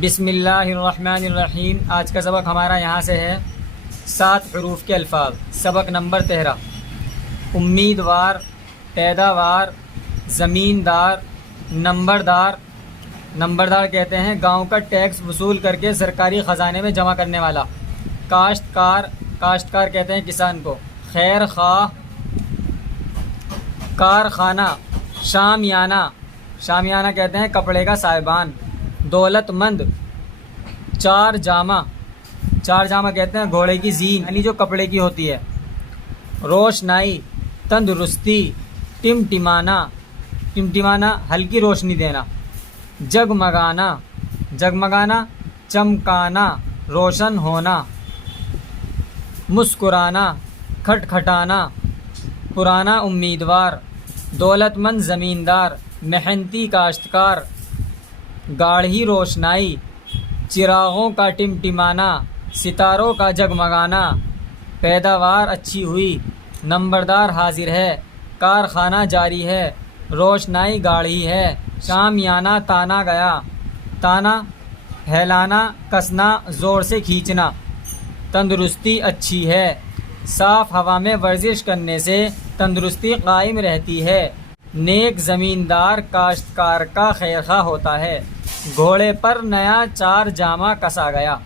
بسم اللہ الرحمن الرحیم۔ آج کا سبق ہمارا یہاں سے ہے 7 حروف کے الفاظ۔ سبق نمبر 13۔ امیدوار، پیداوار، زمیندار، نمبردار۔ نمبردار کہتے ہیں گاؤں کا ٹیکس وصول کر کے سرکاری خزانے میں جمع کرنے والا۔ کاشتکار، کاشتکار کہتے ہیں کسان کو۔ خیر خواہ، کارخانہ۔ شامیانہ، شامیانہ کہتے ہیں کپڑے کا سائبان۔ دولت مند، چار جامہ، چار جامہ کہتے ہیں گھوڑے کی زین یعنی جو کپڑے کی ہوتی ہے۔ روشنائی، تندرستی۔ ٹمٹمانا، ٹمٹمانا ہلکی روشنی دینا۔ جگمگانا، جگمگانا چمکانا، روشن ہونا۔ مسکرانا، کھٹکھٹانا۔ پرانا امیدوار، دولت مند زمیندار، محنتی کاشتکار۔ گاڑھی روشنائی، چراغوں کا ٹمٹمانا، ستاروں کا جگمگانا۔ پیداوار اچھی ہوئی، نمبردار حاضر ہے، کارخانہ جاری ہے، روشنائی گاڑھی ہے۔ شامیانہ تانا گیا، تانا پھیلانا، کسنا، زور سے کھینچنا۔ تندرستی اچھی ہے، صاف ہوا میں ورزش کرنے سے تندرستی قائم رہتی ہے۔ نیک زمیندار کاشتکار کا خیرخواہ ہوتا ہے۔ گھوڑے پر نیا چار جامہ کسا گیا۔